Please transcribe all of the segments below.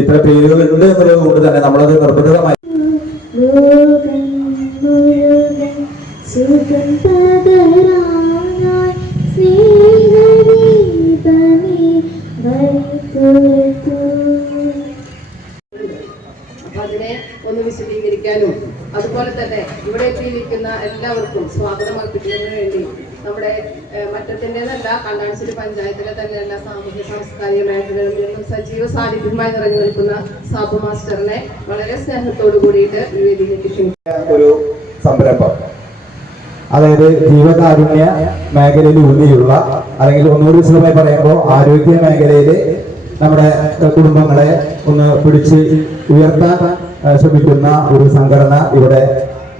ഇത്ര പേരുകളുണ്ട് എന്നുള്ളത് കൊണ്ട് തന്നെ നമ്മളത് നിർബന്ധിതമായി അതിനെ ഒന്ന് വിശദീകരിക്കാനും അതുപോലെ തന്നെ ഇവിടെ എത്തിയിരിക്കുന്ന എല്ലാവർക്കും സ്വാഗതം അർപ്പിക്കുന്നതിന് വേണ്ടി നമ്മുടെ മറ്റത്തിൻ്റെതല്ല കണ്ണാടിശ്ശേരി പഞ്ചായത്തിലെ തന്നെ എല്ലാ സാമൂഹ്യ സാംസ്കാരിക മേഖലകളിൽ നിന്നും സജീവ സാന്നിധ്യമായി നിറഞ്ഞു നിൽക്കുന്ന സാബു മാസ്റ്ററിനെ വളരെ സ്നേഹത്തോടു കൂടിയിട്ട് വേദിയിലേക്ക് ഒരു സംരംഭം, അതായത് ജീവകാരുണ്യ മേഖലയിൽ ഊന്നിയുള്ള, അല്ലെങ്കിൽ ഒന്നുകൂടി വിശദമായി പറയുമ്പോൾ ആരോഗ്യ മേഖലയിൽ നമ്മുടെ കുടുംബങ്ങളെ ഒന്ന് പിടിച്ച് ഉയർത്താൻ ശ്രമിക്കുന്ന ഒരു സംഘടന ഇവിടെ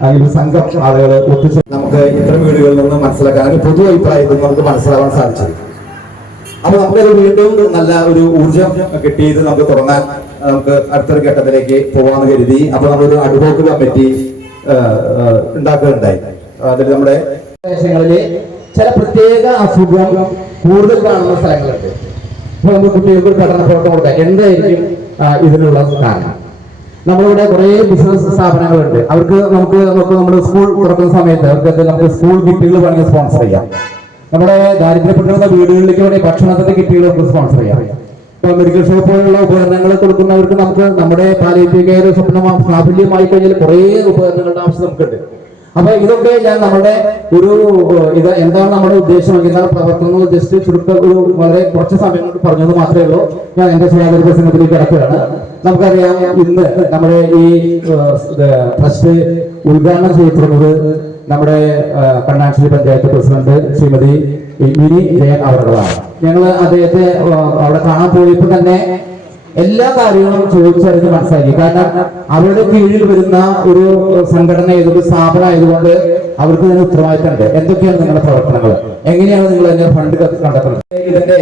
ഒരു സംഘം ആളുകൾ ഒത്തുചേർന്ന് നമുക്ക് ഇത്തരം വീടുകളിൽ നിന്ന് മനസ്സിലാക്കാൻ പൊതു അഭിപ്രായത്തിൽ നമുക്ക് മനസ്സിലാവാൻ സാധിച്ചത്. അപ്പൊ നമുക്കത് വീണ്ടും നല്ല ഒരു ഊർജം കിട്ടിയത് നമുക്ക് തുടങ്ങാൻ നമുക്ക് അടുത്തൊരു ഘട്ടത്തിലേക്ക് പോകാമെന്ന് കരുതി. അപ്പൊ നമ്മളൊരു അഡ്വോക്ക് കമ്മിറ്റി ഉണ്ടാക്കുകയുണ്ടായി. അതിൽ നമ്മുടെ പ്രദേശങ്ങളില് ചില പ്രത്യേക അസുഖം കൂടുതൽ കാണുന്ന സ്ഥലങ്ങളുണ്ട്. അപ്പൊ നമുക്ക് കുട്ടികൾക്ക് ഒരു പഠന പ്രവർത്തനം കൊടുക്കാം. എന്തായിരിക്കും ഇതിനുള്ള കാരണം? നമ്മളിവിടെ കുറെ ബിസിനസ് സ്ഥാപനങ്ങളുണ്ട്. അവർക്ക് നമുക്ക് നമ്മുടെ സ്കൂൾ തുറക്കുന്ന സമയത്ത് അവർക്ക് നമുക്ക് സ്കൂൾ കിറ്റുകൾ വേണമെങ്കിൽ സ്പോൺസർ ചെയ്യാം. നമ്മുടെ ദാരിദ്ര്യപ്പെട്ടിരുന്ന വീടുകളിലേക്ക് വേണമെങ്കിൽ ഭക്ഷണത്തിന്റെ കിറ്റുകൾ നമുക്ക് സ്പോൺസർ ചെയ്യാം. ഇപ്പൊ മെഡിക്കൽ ഷോപ്പ് പോലുള്ള ഉപകരണങ്ങൾ കൊടുക്കുന്നവർക്ക് നമുക്ക് നമ്മുടെ പാലിയേറ്റീവ് കെയർ സ്വപ്നം സാഫല്യമായി കഴിഞ്ഞാൽ കുറെ ഉപകരണങ്ങളുടെ ആവശ്യം നമുക്കുണ്ട്. അപ്പൊ ഇതൊക്കെ ഞാൻ നമ്മുടെ ഒരു ഇത് എന്താണ് നമ്മുടെ ഉദ്ദേശം, എന്താണ് പ്രവർത്തനങ്ങൾ ജസ്റ്റ് ചുരുക്കം ഒരു വളരെ കുറച്ച് സമയം കൊണ്ട് പറഞ്ഞത് മാത്രമേ ഉള്ളൂ. ഞാൻ എന്റെ സ്വാഗത പ്രസംഗത്തിലേക്ക് കിടക്കുകയാണ്. നമുക്കറിയാം, ഇന്ന് നമ്മുടെ ഈ ട്രസ്റ്റ് ഉദ്ഘാടനം ചെയ്യപ്പെടുന്നത് നമ്മുടെ കണ്ണാടിശ്ശേരി പഞ്ചായത്ത് പ്രസിഡന്റ് ശ്രീമതി മിനി ജയൻ അവരുടേതാണ്. ഞങ്ങൾ അദ്ദേഹത്തെ അവിടെ കാണാൻ പോയപ്പോൾ തന്നെ എല്ലാ കാര്യങ്ങളും ചോദിച്ചറിഞ്ഞ് മനസ്സിലാക്കി. കാരണം അവരുടെ കീഴിൽ വരുന്ന ഒരു സംഘടന ഒരു സ്ഥാപനം ആയതുകൊണ്ട് അവർക്ക് ഇതിന് ഉത്തരവാദിത്തമുണ്ട്. എന്തൊക്കെയാണ് നിങ്ങളുടെ പ്രവർത്തനങ്ങൾ, എങ്ങനെയാണ് നിങ്ങൾ അതിന്റെ ഫണ്ട് കണ്ടെത്തുന്നത്? ഇതിന്റെ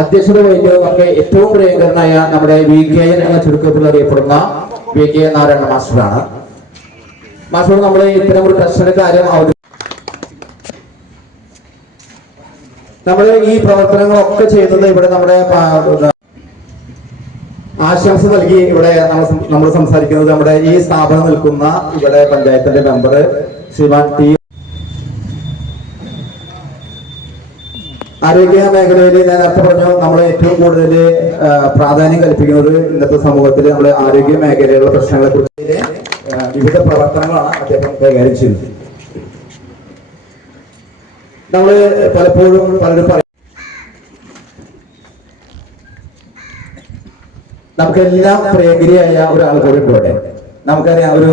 അധ്യക്ഷത വഹിക്കുന്നതൊക്കെ ഏറ്റവും പ്രിയങ്കരനായ നമ്മുടെ VKN എന്ന ചുരുക്കത്തിൽ അറിയപ്പെടുന്ന VK നാരായണ മാസ്റ്ററാണ്. മാസ്റ്റർ നമ്മൾ ഇത്തരം ഒരു ട്രസ്റ്റിന്റെ കാര്യം നമ്മൾ ഈ പ്രവർത്തനങ്ങളൊക്കെ ചെയ്യുന്നത് ഇവിടെ നമ്മുടെ ആശംസ നൽകി ഇവിടെ നമ്മൾ സംസാരിക്കുന്നത് നമ്മുടെ ഈ സ്ഥാപനം നിൽക്കുന്ന ഇവിടെ പഞ്ചായത്തിന്റെ മെമ്പർ ശ്രീമാൻ ടി. ആരോഗ്യ മേഖലയിൽ ഞാൻ നേരത്തെ പറഞ്ഞു, നമ്മൾ ഏറ്റവും കൂടുതൽ പ്രാധാന്യം കൽപ്പിക്കുന്നത് ഇന്നത്തെ സമൂഹത്തിൽ നമ്മുടെ ആരോഗ്യ മേഖലയിലുള്ള പ്രശ്നങ്ങളെ കുറിച്ച് വിവിധ പ്രവർത്തനങ്ങളാണ് അദ്ദേഹം കൈകാര്യം ചെയ്യുന്നത്. നമ്മൾ പലപ്പോഴും പലരും പറയും നമുക്കെല്ലാം പ്രിയങ്കരിയായ ഒരാൾ കൂടി ഇവിടെ നമുക്കറിയാം. ഒരു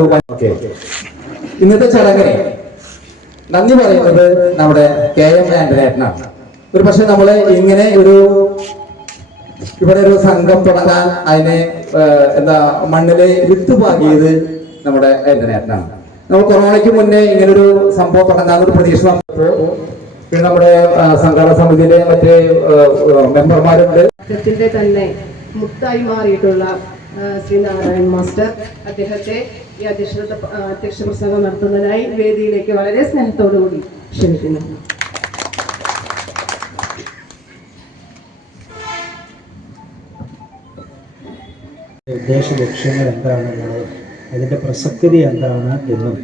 ഇന്നത്തെ ചടങ്ങിന് നന്ദി പറയുന്നത് നമ്മുടെ KM ആന്റണിയേട്ടനാണ്. ഒരു പക്ഷെ നമ്മള് ഇങ്ങനെ ഇവിടെ ഒരു സംഘം തുടങ്ങാൻ അതിനെ മണ്ണില് വിത്തുപാകിയത് നമ്മുടെ ആന്റണിയേട്ടനാണ്. നമ്മൾ കൊറോണയ്ക്ക് മുന്നേ ഇങ്ങനൊരു സംഭവം തുടങ്ങാനൊരു പ്രതീക്ഷ വന്നപ്പോൾ പിന്നെ നമ്മുടെ സംഘാടക സമിതിയിലെ മറ്റ് മെമ്പർമാരുണ്ട്. തന്നെ മുക്തായി മാറിയിട്ടുള്ള ശ്രീ നാരായൺ മാസ്റ്റർ അദ്ദേഹത്തെ ഈ അധ്യക്ഷ പ്രസംഗം നടത്തുന്നതിനായി വേദിയിലേക്ക് വളരെ സ്നേഹത്തോടുകൂടി ക്ഷണിക്കുന്നു. ഉദ്ദേശ ലക്ഷ്യങ്ങൾ എന്താണെന്നുള്ളത്, അതിൻ്റെ പ്രസക്തി എന്താണ് എന്നും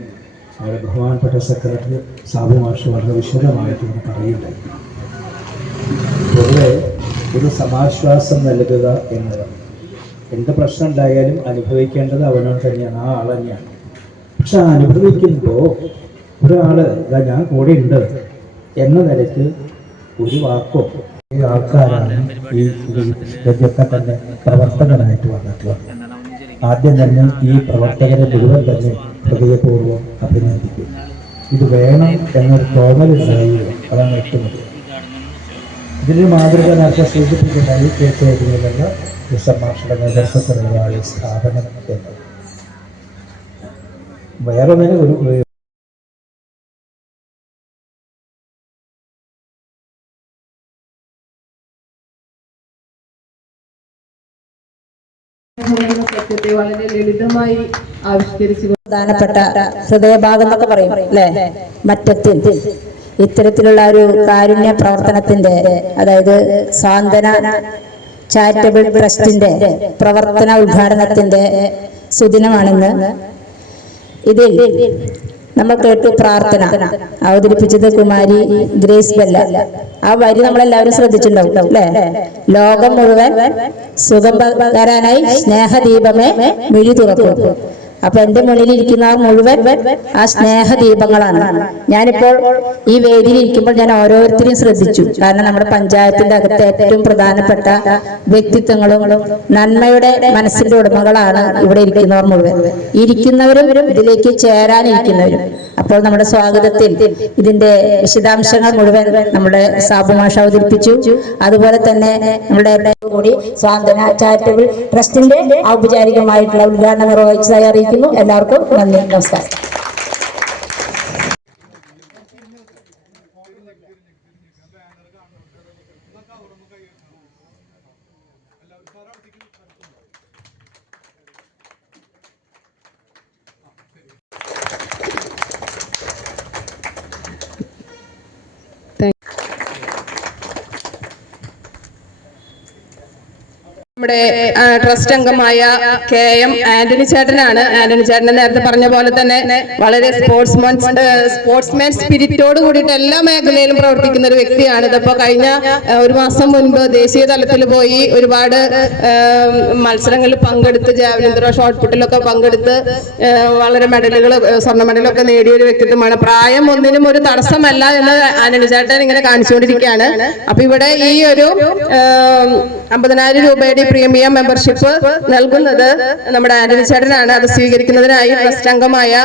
നമ്മുടെ ബഹുമാനപ്പെട്ട സെക്രട്ടറി സാബു മാഷ് വളരെ വിശദമായിട്ട് ഇവിടെ പറയുന്നുണ്ട്. പൊതുവെ ഒരു സമാശ്വാസം നൽകുക എന്നത് എന്ത് പ്രശ്നം ഉണ്ടായാലും അനുഭവിക്കേണ്ടത് അവനോട് തന്നെയാണ്, ആ ആൾ തന്നെയാണ്. പക്ഷെ അനുഭവിക്കുമ്പോൾ ഒരാൾ ഞാൻ കൂടെ ഉണ്ട് എന്ന നിലയ്ക്ക് ഒരു വാക്കോ ഈ ആൾക്കാരാണ് ഈ രാജ്യത്തെ തന്നെ പ്രവർത്തകരായിട്ട് വന്നിട്ടുള്ളത്. ആദ്യം തന്നെ ഈ പ്രവർത്തകരെ മുഴുവൻ തന്നെ ഹൃദയപൂർവ്വം അഭിനന്ദിക്കും. ഇത് വേണം എന്നൊരു തോന്നലുണ്ടായി, അതാണ് ഏറ്റവും വലിയ. ഇതിന് മാതൃക നേരത്തെ സൂചിപ്പിക്കുന്നതായി കേട്ടതിലുള്ള മാഷയുടെ നേതൃത്വത്തിലുള്ള ഈ സ്ഥാപനം എന്നത് വേറെ ഒരു സത്യത്തെ വളരെ ലളിതമായി ആവിഷ്കരിച്ചു. പ്രധാനപ്പെട്ട ഹൃദയഭാഗം എന്നൊക്കെ പറയും അല്ലെ, മറ്റത്തിൽ ഇത്തരത്തിലുള്ള ഒരു കാരുണ്യ പ്രവർത്തനത്തിന്റെ, അതായത് സാന്ത്വന ചാരിറ്റബിൾ ട്രസ്റ്റിന്റെ പ്രവർത്തന ഉദ്ഘാടനത്തിന്റെ സുദിനമാണെന്ന്. ഇതിൽ നമ്മൾ കേട്ടു പ്രാർത്ഥന അവതരിപ്പിച്ചത് കുമാരി ഗ്രേസ് ബെല്ല. ആ വരി നമ്മളെല്ലാവരും ശ്രദ്ധിച്ചിട്ടുണ്ടാവും അല്ലെ? ലോകം മുഴുവൻ സുഖം പകരാനായി സ്നേഹദീപമേ മിഴി തുറക്കും. അപ്പൊ എന്റെ മുന്നിൽ ഇരിക്കുന്നവർ മുഴുവൻ ആ സ്നേഹദീപങ്ങളാണ്. ഞാനിപ്പോൾ ഈ വേദിയിൽ ഇരിക്കുമ്പോൾ ഞാൻ ഓരോരുത്തരെയും ശ്രദ്ധിച്ചു. കാരണം നമ്മുടെ പഞ്ചായത്തിന്റെ അകത്ത് ഏറ്റവും പ്രധാനപ്പെട്ട വ്യക്തിത്വങ്ങളും നന്മയുടെ മനസ്സിന്റെ ഉടമകളാണ് ഇവിടെ ഇരിക്കുന്നവർ മുഴുവൻ. ഇരിക്കുന്നവരും ഇതിലേക്ക് ചേരാനിരിക്കുന്നവരും. അപ്പോൾ നമ്മുടെ സ്വാഗതത്തിൽ ഇതിന്റെ വിശദാംശങ്ങൾ മുഴുവൻ നമ്മുടെ സാബു മാഷ് അവതരിപ്പിച്ചു. അതുപോലെ തന്നെ നമ്മുടെ കൂടി സാന്ത്വന ചാരിറ്റബിൾ ട്രസ്റ്റിന്റെ ഔപചാരികമായിട്ടുള്ള ഉദ്ഘാടനം നിർവഹിച്ചതായി അറിയിക്കുന്നു. എല്ലാവർക്കും നന്ദി, നമസ്കാരം. നമ്മുടെ ട്രസ്റ്റ് അംഗമായ KM ആന്റണി ചേട്ടനാണ്. ആന്റണി ചേട്ടനെ നേരത്തെ പറഞ്ഞ പോലെ തന്നെ വളരെ സ്പോർട്സ്മാൻ സ്പിരിറ്റോട് കൂടിയിട്ട് എല്ലാ മേഖലയിലും പ്രവർത്തിക്കുന്ന ഒരു വ്യക്തിയാണ്. ഇതിപ്പോ കഴിഞ്ഞ ഒരു മാസം മുൻപ് ദേശീയ തലത്തിൽ പോയി ഒരുപാട് മത്സരങ്ങളിൽ പങ്കെടുത്ത് ജാവലിൻ ത്രോ, ഷോട്ട് പുട്ടിലൊക്കെ പങ്കെടുത്ത് വളരെ മെഡലുകൾ, സ്വർണ്ണ മെഡലൊക്കെ നേടിയ ഒരു വ്യക്തിത്വമാണ്. പ്രായം ഒന്നിനും ഒരു തടസ്സമല്ല എന്ന് ആന്റണി ചേട്ടൻ ഇങ്ങനെ കാണിച്ചുകൊണ്ടിരിക്കുകയാണ്. അപ്പൊ ഇവിടെ ഈ ഒരു 50,000 രൂപയുടെ പ്രീമിയം മെമ്പർഷിപ്പ് നൽകുന്നത് നമ്മുടെ ആന്റണി ചേട്ടനാണ്. അത് സ്വീകരിക്കുന്നതിനായി ട്രസ്റ്റ് അംഗമായ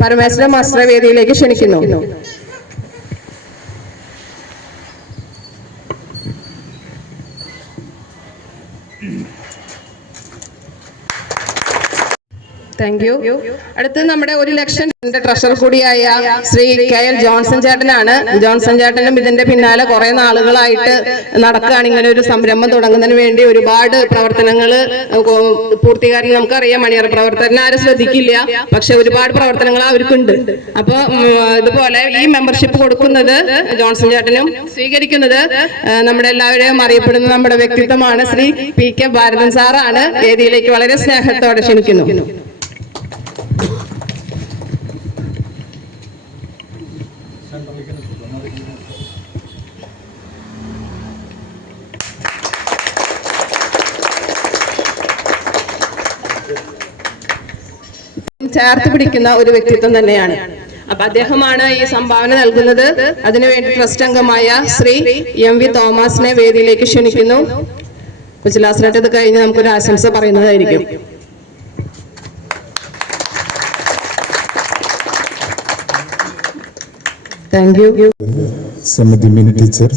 പരമേശ്വരൻ മാസ്റ്റർ വേദിയിലേക്ക് ക്ഷണിക്കുന്നു. Thank you. അടുത്ത് നമ്മുടെ 1 ലക്ഷം ട്രഷറർ കൂടിയായ ശ്രീ KL ജോൺസൺ ചേട്ടനാണ്. ജോൺസൺ ചേട്ടനും ഇതിന്റെ പിന്നാലെ കുറെ നാളുകളായിട്ട് നടക്കുകയാണ്. ഇങ്ങനെ ഒരു സംരംഭം തുടങ്ങുന്നതിന് വേണ്ടി ഒരുപാട് പ്രവർത്തനങ്ങൾ പൂർത്തീകരിക്കാൻ നമുക്കറിയാം. മണിയറ പ്രവർത്തനം ആരും ശ്രദ്ധിക്കില്ല, പക്ഷെ ഒരുപാട് പ്രവർത്തനങ്ങൾ അവർക്കുണ്ട്. അപ്പൊ ഇതുപോലെ ഈ മെമ്പർഷിപ്പ് കൊടുക്കുന്നത് ജോൺസൺ ചേട്ടനും സ്വീകരിക്കുന്നത് നമ്മുടെ എല്ലാവരെയും അറിയപ്പെടുന്ന നമ്മുടെ വ്യക്തിത്വമാണ് ശ്രീ PK ഭാരതൻ സാറാണ്. വേദിയിലേക്ക് വളരെ സ്നേഹത്തോടെ ക്ഷണിക്കുന്നു. ചേർത്ത് പിടിക്കുന്ന ഒരു വ്യക്തിത്വം തന്നെയാണ്. അപ്പൊ അദ്ദേഹമാണ് ഈ സംഭാവന നൽകുന്നത്. അതിനുവേണ്ടി ട്രസ്റ്റ് അംഗമായ ശ്രീ MV തോമസിനെ വേദിയിലേക്ക് ക്ഷണിക്കുന്നു. കുശലാസനായിട്ട് ഇത് കഴിഞ്ഞ് നമുക്കൊരു ആശംസ പറയുന്നതായിരിക്കും. Thank you. സമിതി മിനി ടീച്ചർ,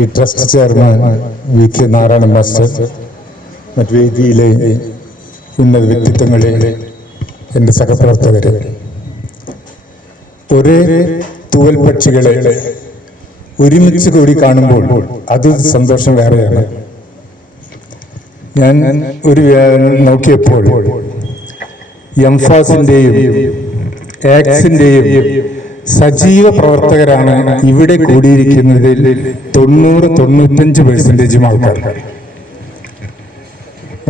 ഈ trust chairman VK Narayana master, മറ്റു വേദിയിലെ ഉന്നത വ്യക്തിത്വങ്ങളെ, എൻ്റെ സഹപ്രവർത്തകരെ, ഒരേ തൂവൽ പക്ഷികളെ ഒരുമിച്ച് കൂടി കാണുമ്പോൾ അത് സന്തോഷം വേറെയാണ്. ഞാൻ ഒരു നോക്കിയപ്പോൾ എംഫാസിൻ്റെയും ആക്സിൻ്റെയും സജീവ പ്രവർത്തകരാണ് ഇവിടെ കൂടിയിരിക്കുന്നതിൽ 90-95% ആൾക്കാർ.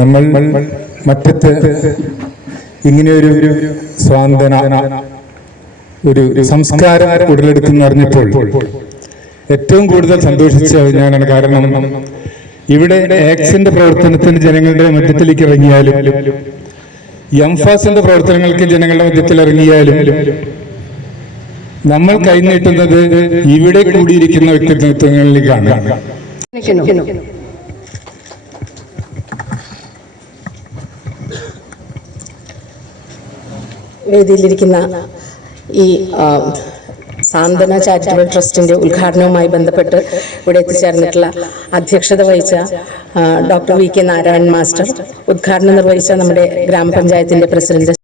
നമ്മൾ മറ്റത്ത് ഇങ്ങനെയൊരു സ്വാന്തന ഒരു സംസ്കാരം ഉടലെടുക്കുന്നു അറിഞ്ഞപ്പോൾ ഏറ്റവും കൂടുതൽ സന്തോഷിച്ച ഞാനാണ്. കാരണം ഇവിടെ ആക്സിന്റെ പ്രവർത്തനത്തിന് ജനങ്ങളുടെ മധ്യത്തിലേക്ക് ഇറങ്ങിയാലും എംഫാസിന്റെ പ്രവർത്തനങ്ങൾക്ക് ജനങ്ങളുടെ മധ്യത്തിൽ ഇറങ്ങിയാലും നമ്മൾ കൈനീട്ടുന്നത് ഇവിടെ കൂടിയിരിക്കുന്ന വ്യക്തിത്വങ്ങളിലേക്കാണ്. വേദിയിലിരിക്കുന്ന ഈ സാന്ത്വന ചാരിറ്റബിൾ ട്രസ്റ്റിന്റെ ഉദ്ഘാടനവുമായി ബന്ധപ്പെട്ട് ഇവിടെ എത്തിച്ചേർന്നിട്ടുള്ള അധ്യക്ഷത വഹിച്ച ഡോക്ടർ VK നാരായണൻ മാസ്റ്റർ, ഉദ്ഘാടനം നിർവഹിച്ച നമ്മുടെ ഗ്രാമപഞ്ചായത്തിന്റെ പ്രസിഡന്റ്,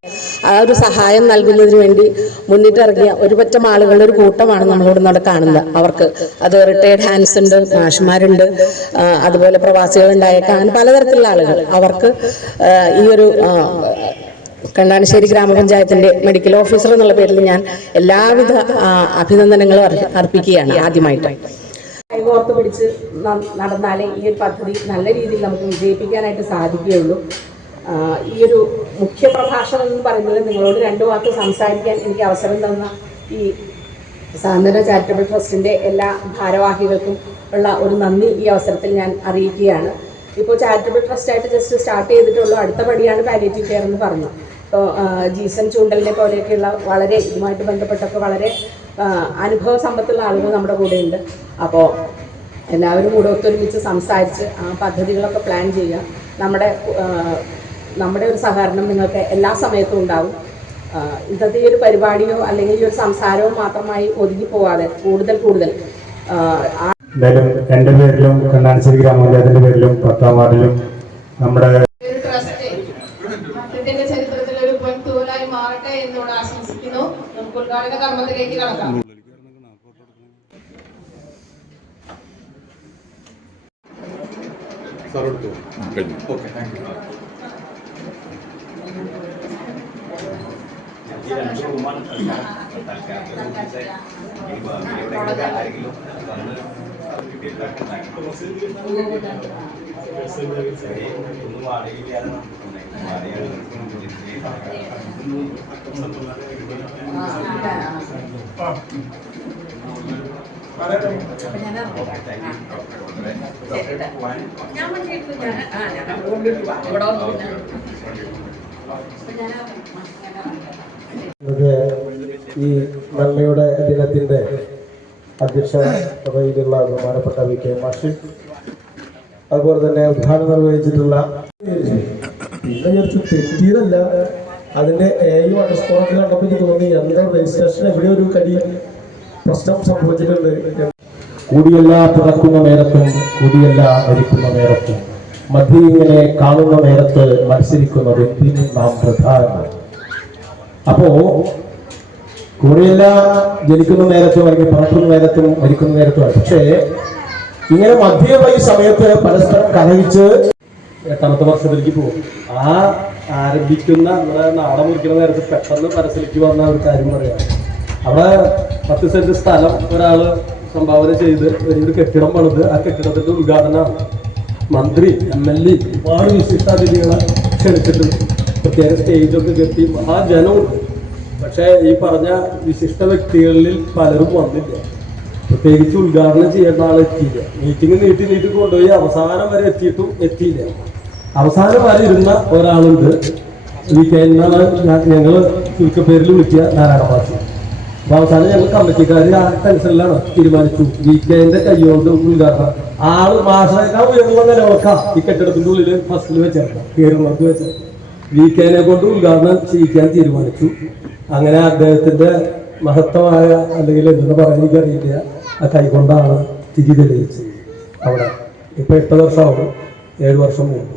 ആ ഒരു സഹായം നൽകുന്നതിന് വേണ്ടി മുന്നിട്ടിറങ്ങിയ ഒരുപറ്റം ആളുകളുടെ ഒരു കൂട്ടമാണ് നമ്മളിവിടെ നിന്ന് കാണുന്നത്. അവർക്ക് അത് റിട്ടയർഡ് ഹാൻഡ്സ് ഉണ്ട്, മാഷ്മാരുണ്ട്, അതുപോലെ പ്രവാസികൾ ഉണ്ടായേക്കാം, അങ്ങനെ പലതരത്തിലുള്ള ആളുകൾ. അവർക്ക് ഈ ഒരു കണ്ണാനശ്ശേരി ഗ്രാമപഞ്ചായത്തിന്റെ മെഡിക്കൽ ഓഫീസർ എന്നുള്ള പേരിൽ ഞാൻ എല്ലാവിധ അഭിനന്ദനങ്ങളും അർപ്പിക്കുകയാണ്. ആദ്യമായിട്ട് കൈകോർത്ത് പിടിച്ച് നടന്നാലേ ഈ ഒരു പദ്ധതി നല്ല രീതിയിൽ നമുക്ക് വിജയിപ്പിക്കാനായിട്ട് സാധിക്കുകയുള്ളൂ. ഈ ഒരു മുഖ്യ പ്രഭാഷണം എന്ന് പറയുന്നത് നിങ്ങളോട് 2 വാക്ക് സംസാരിക്കാൻ എനിക്ക് അവസരം തന്ന ഈ സാന്ത്വന ചാരിറ്റബിൾ ട്രസ്റ്റിൻ്റെ എല്ലാ ഭാരവാഹികൾക്കും ഉള്ള ഒരു നന്ദി ഈ അവസരത്തിൽ ഞാൻ അറിയിക്കുകയാണ്. ഇപ്പോൾ ചാരിറ്റബിൾ ട്രസ്റ്റായിട്ട് ജസ്റ്റ് സ്റ്റാർട്ട് ചെയ്തിട്ടുള്ളൂ. അടുത്ത പടിയാണ് പാലിയേറ്റീവ് കെയർ എന്ന് പറഞ്ഞു. ഇപ്പോൾ ജീസൺ ചൂണ്ടലിനെ പോലെയൊക്കെയുള്ള വളരെ ഇതുമായിട്ട് ബന്ധപ്പെട്ടൊക്കെ വളരെ അനുഭവ സമ്പത്തുള്ള ആളുകൾ നമ്മുടെ കൂടെയുണ്ട്. അപ്പോൾ എല്ലാവരും കൂടെ ഒത്തൊരുമിച്ച് സംസാരിച്ച് ആ പദ്ധതികളൊക്കെ പ്ലാൻ ചെയ്യുക. നമ്മുടെ ഒരു സഹകരണം നിങ്ങൾക്ക് എല്ലാ സമയത്തും ഉണ്ടാവും. ഇന്നത്തെ ഈ ഒരു പരിപാടിയോ അല്ലെങ്കിൽ ഈ ഒരു സംസാരവും മാത്രമായി ഒതുങ്ങി പോവാതെ കൂടുതൽ എന്തായാലും എൻ്റെ പേരിലും കണ്ണാശ്ശേരി ഗ്രാമപഞ്ചായത്തിൻ്റെ പേരിലും 10ാം വാർഡിലും നമ്മുടെ മറ്റത്തിന്റെ ചരിത്രത്തിൽ ഒരു പൊൻതൂവലായി മാറട്ടെ എന്നോട് ആശംസിക്കുന്നു. നമുക്ക് ഉദ്ഘാടന കർമ്മത്തിലേക്ക് കടക്കാം. ഈ നന്മയുടെ ദിനത്തിന്റെ അധ്യക്ഷതയിലുള്ള ബഹുമാനപ്പെട്ട VK മാഷ്, അതുപോലെ തന്നെ ഉദ്ഘാടനം നിർവഹിച്ചിട്ടുള്ള തെറ്റിയതല്ല, അതിന്റെ __ കണ്ടപ്പോൾ എനിക്ക് തോന്നി എന്താ രജിസ്ട്രേഷൻ എവിടെ ഒരു കടി പ്രശ്നം സംഭവിച്ചിട്ടുണ്ട്. കൂടിയല്ല പിറക്കുന്ന നേരത്തും കൂടിയല്ല മരിക്കുന്ന നേരത്തും മധ്യ ഇങ്ങനെ കാണുന്ന നേരത്ത് മത്സരിക്കുന്നത് എന്തിനും നാം പ്രധാനമാണ്. അപ്പോ കൂടിയല്ല ജനിക്കുന്ന നേരത്തും അല്ലെങ്കിൽ പിറക്കുന്ന നേരത്തും മരിക്കുന്ന നേരത്തുമാണ്. പക്ഷേ ഇങ്ങനെ മധ്യമായി സമയത്ത് പരസ്പരം കലഹിച്ച് 8ാമത്തെ വർഷത്തിലേക്ക് പോകും. ആ ആരംഭിക്കുന്ന നമ്മുടെ നാടൻ മുറിക്കുന്ന നേരത്ത് പെട്ടെന്ന് പരസ്യത്തിലേക്ക് വന്ന ഒരു കാര്യം പറയാം. അവിടെ 10 സെന്റ് സ്ഥലം ഒരാൾ സംഭാവന ചെയ്ത് വലിയൊരു കെട്ടിടം പണിത് ആ കെട്ടിടത്തിന്റെ ഉദ്ഘാടനമാണ്. മന്ത്രി MLA ഒരുപാട് വിശിഷ്ടാതിഥികളെ ക്ഷണിച്ചിട്ടുണ്ട്. പ്രത്യേക സ്റ്റേജൊക്കെ കെട്ടി മഹാജനമുണ്ട്. പക്ഷേ ഈ പറഞ്ഞ വിശിഷ്ട വ്യക്തികളിൽ പലരും വന്നില്ല. പ്രത്യേകിച്ച് ഉദ്ഘാടനം ചെയ്യേണ്ട ആൾ എത്തിയില്ല. മീറ്റിംഗ് നീട്ടി കൊണ്ടുപോയി അവസാനം വരെ എത്തിയില്ല. അവസാനം വരെ ഇരുന്ന ഒരാളുണ്ട്. VK എന്നാണ് ഞങ്ങൾ ചുരുക്കപ്പേരിൽ വിളിക്കുക, നാരായണവാസി. അപ്പൊ അവസാനം ഞങ്ങൾ കമ്മിറ്റിക്കാർ ആ ടെൻഷനിലാണ് തീരുമാനിച്ചു VKന്റെ കൈകൊണ്ട് ഉദ്ഘാടനം. ആള് മാഷേക്കാൾ ഉയർന്ന നിലവക്കാം ഈ കെട്ടിടത്തിന്റെ ഉള്ളിൽ ഫസ്റ്റിൽ വെച്ചേക്കാം, കയറുന്നവർക്ക് വെച്ചാൽ VKനെ കൊണ്ട് ഉദ്ഘാടനം ചെയ്യിക്കാൻ തീരുമാനിച്ചു. അങ്ങനെ അദ്ദേഹത്തിന്റെ മഹത്വമായ അല്ലെങ്കിൽ എന്തെന്ന് പറയാൻ എനിക്കറിയില്ല, ആ കൈകൊണ്ടാണ് തിരി തെളിയിച്ചത്. അവിടെ ഇപ്പൊ 8 വർഷമാവും, 7 വർഷം മുമ്പ്.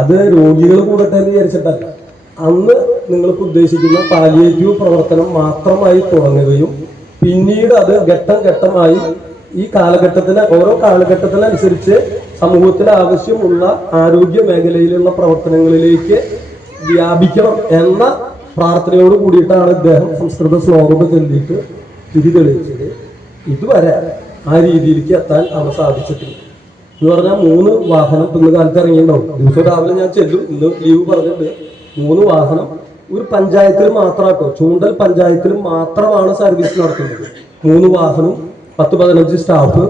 അത് രോഗികൾ കൂടട്ടെ എന്ന് വിചാരിച്ചിട്ടല്ല. അന്ന് നിങ്ങൾക്ക് ഉദ്ദേശിക്കുന്ന പാലിയേറ്റീവ് പ്രവർത്തനം മാത്രമായി തുടങ്ങുകയും പിന്നീട് അത് ഘട്ടം ഘട്ടമായി ഈ ഓരോ കാലഘട്ടത്തിനനുസരിച്ച് സമൂഹത്തിന് ആവശ്യമുള്ള ആരോഗ്യ മേഖലയിലുള്ള പ്രവർത്തനങ്ങളിലേക്ക് വ്യാപിക്കണം എന്ന പ്രാർത്ഥനയോട് കൂടിയിട്ടാണ് ഇദ്ദേഹം സംസ്കൃത ശ്ലോകം ചൊല്ലിയിട്ട് തിരി തെളിയിച്ചത്. ഇതുവരെ ആ രീതിയിലേക്ക് എത്താൻ അവ സാധിച്ചിട്ടില്ല. എന്ന് പറഞ്ഞാൽ 3 വാഹനം ഇന്ന് കാലത്ത് ഇറങ്ങിയിട്ടുണ്ടാവും. ദിവസം രാവിലെ ഞാൻ ചെല്ലും, ഇന്ന് ലീവ് പറഞ്ഞിട്ട് 3 വാഹനം ഒരു പഞ്ചായത്തിൽ മാത്രമാട്ടോ, ചൂണ്ടൽ പഞ്ചായത്തിൽ മാത്രമാണ് സർവീസ് നടത്തുന്നത്. 3 വാഹനം, 10-15 സ്റ്റാഫ്.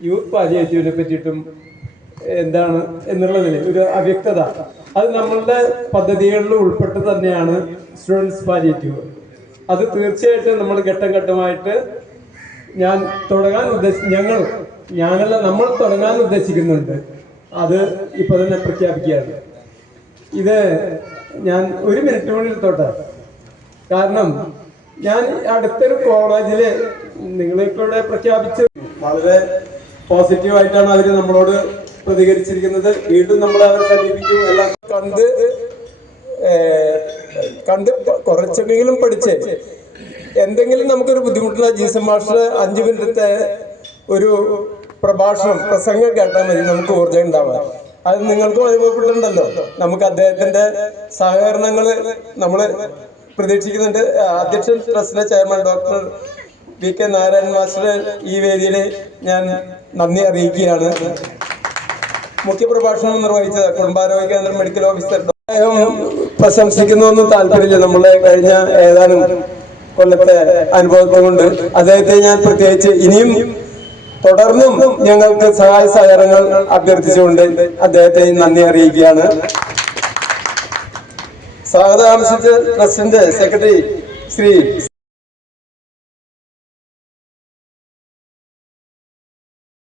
യൂത്ത് പാലിയേറ്റീവിനെ പറ്റിയിട്ടും എന്താണ് എന്നുള്ളതിൽ ഒരു അവ്യക്തത അത് നമ്മളുടെ പദ്ധതികളിൽ ഉൾപ്പെട്ട് തന്നെയാണ് സ്റ്റുഡൻസ് പാലിയേറ്റീവ്. അത് തീർച്ചയായിട്ടും നമ്മൾ ഘട്ടം ഘട്ടമായിട്ട് നമ്മൾ തുടങ്ങാൻ ഉദ്ദേശിക്കുന്നുണ്ട്. അത് ഇപ്പൊ തന്നെ പ്രഖ്യാപിക്കുകയാണ്. ഇത് ഞാൻ 1 മിനിറ്റ് കൂടി എടുത്തോട്ടെ. കാരണം ഞാൻ അടുത്തൊരു കോളേജില് നിങ്ങളെക്കൂടെ പ്രഖ്യാപിച്ച് വളരെ പോസിറ്റീവായിട്ടാണ് അവര് നമ്മളോട് പ്രതികരിച്ചിരിക്കുന്നത്. വീണ്ടും നമ്മൾ അവരെ സമീപിക്കും. എല്ലാം കണ്ട് കുറച്ചെങ്കിലും പഠിച്ച് എന്തെങ്കിലും നമുക്കൊരു ബുദ്ധിമുട്ടില്ല. ജീസൺ മാസ്റ്റർ 5 മിനിറ്റത്തെ ഒരു പ്രസംഗം കേട്ടാൽ മതി, നമുക്ക് ഊർജ്ജം ഉണ്ടാവാം. അത് നിങ്ങൾക്കും അനുഭവപ്പെട്ടിട്ടുണ്ടല്ലോ. നമുക്ക് അദ്ദേഹത്തിന്റെ സഹകരണങ്ങൾ നമ്മൾ പ്രതീക്ഷിക്കുന്നുണ്ട്. അധ്യക്ഷൻ ട്രസ്റ്റിലെ chairman doctor V K Narayanan master ഈ വേദിയിൽ ഞാൻ നന്ദി അറിയിക്കുകയാണ്. മുഖ്യപ്രഭാഷണം നിർവഹിച്ച കുടുംബാരോഗ്യ കേന്ദ്രം മെഡിക്കൽ ഓഫീസർ പ്രശംസിക്കുന്നൊന്നും താല്പര്യമില്ല. നമ്മളെ കഴിഞ്ഞ ഏതാനും കൊല്ലത്തെ അനുഭവത്തെ കൊണ്ട് അദ്ദേഹത്തെ ഞാൻ പ്രത്യേകിച്ച് ഇനിയും തുടർന്നും ഞങ്ങൾക്ക് സഹായ സഹകരണങ്ങൾ അഭ്യർത്ഥിച്ചുകൊണ്ട് അദ്ദേഹത്തെ നന്ദി അറിയിക്കുകയാണ്. സ്വാഗതം ആശംസിച്ച് ട്രസ്റ്റിന്റെ സെക്രട്ടറി ശ്രീ